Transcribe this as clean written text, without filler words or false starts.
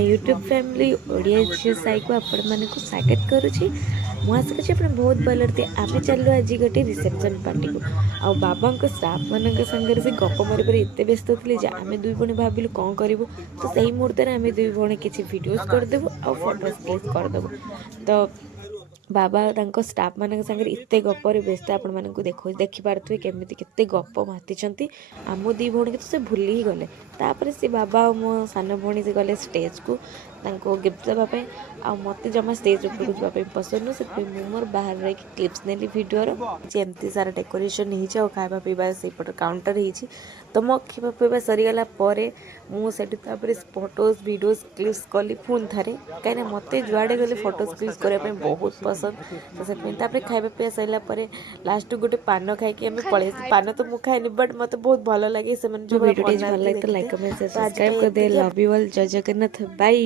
My YouTube family Odia झील साई को आपण मानक स्वागत करुच्ची। ମୁଁ ଆଶା କରୁଛି ଆପଣ ବହୁତ ଭଲରେ ଥିବେ। ଆମେ ଚାଲୁ ଆଜି ଗୋଟେ ରିସେପସନ୍ ପାର୍ଟିକୁ। ଆଉ ବାବାଙ୍କ ଷ୍ଟାଫ୍ ମାନଙ୍କ ସାଙ୍ଗରେ ସେ ଗପ ମାରିବାରେ ଏତେ ବ୍ୟସ୍ତ ଥିଲେ ଯେ ଆମେ ଦୁଇ ଭଉଣୀ ଭାବିଲୁ କ'ଣ କରିବୁ। ତ ସେଇ ମୁହୂର୍ତ୍ତରେ ଆମେ ଦୁଇ ଭଉଣୀ କିଛି ଭିଡ଼ିଓସ୍ କରିଦେବୁ ଆଉ ଫଟୋସ୍ କ୍ଲିକ୍ କରିଦେବୁ। ତ ବାବା ତାଙ୍କ ଷ୍ଟାଫ୍ ମାନଙ୍କ ସାଙ୍ଗରେ ଏତେ ଗପରେ ବ୍ୟସ୍ତ ଆପଣମାନଙ୍କୁ ଦେଖିପାରୁଥିବେ କେମିତି କେତେ ଗପ ମାତିଛନ୍ତି। ଆମ ଦୁଇ ଭଉଣୀକି ତ ସେ ଭୁଲି ହିଁ ଗଲେ। ତାପରେ ସେ ବାବା ଆଉ ମୋ ସାନ ଭଉଣୀ ସେ ଗଲେ ଷ୍ଟେଜ୍କୁ ତାଙ୍କୁ ଗିଫ୍ଟ ଦେବା ପାଇଁ। ଆଉ ମୋତେ ଜମା ଷ୍ଟେଜ୍ ଉପରକୁ ଯିବା ପାଇଁ ପସନ୍ଦ ନୁହଁ, ସେଥିପାଇଁ ମୁଁ ମୋର ବାହାରେ ରହିକି କ୍ଲିପ୍ସ ନେଲି ଭିଡ଼ିଓର। ଏମିତି ସାରା ଡେକୋରେସନ୍ ହେଇଛି ଆଉ ଖାଇବା ପିଇବା ସେଇପଟ କାଉଣ୍ଟର ହେଇଛି। ତ ମୋ ଖାଇବା ପିଇବା ସରିଗଲା ପରେ ମୁଁ ସେଠି ତାପରେ ଫଟୋସ୍ ଭିଡ଼ିଓସ୍ କ୍ଲିପ୍ସ କଲି ପୁଣି ଥରେ, କାହିଁକିନା ମୋତେ ଯୁଆଡ଼େ ଗଲେ ଫଟୋସ୍ କ୍ଲିପ୍ସ କରିବା ପାଇଁ ବହୁତ ପସନ୍ଦ। ତ ସେଥିପାଇଁ ତାପରେ ଖାଇବା ପିଇବା ସରିଲା ପରେ ଲାଷ୍ଟକୁ ଗୋଟେ ପାନ ଖାଇକି ଆମେ ପଳେଇ ଆସିଲୁ। ପାନ ତ ମୁଁ ଖାଏନି ବଟ୍ ମୋତେ ବହୁତ ଭଲ ଲାଗେ ସେମାନେ ଯେଉଁ ଭିଡ଼ିଓଟି ଭଲ ଲାଗେ ତ ଲାଇକ୍ କମେଣ୍ଟ ସବସ୍କ୍ରାଇବ୍ କରିଦେ। Love you all. ଜୟ ଜଗନ୍ନାଥ। ବାଇ।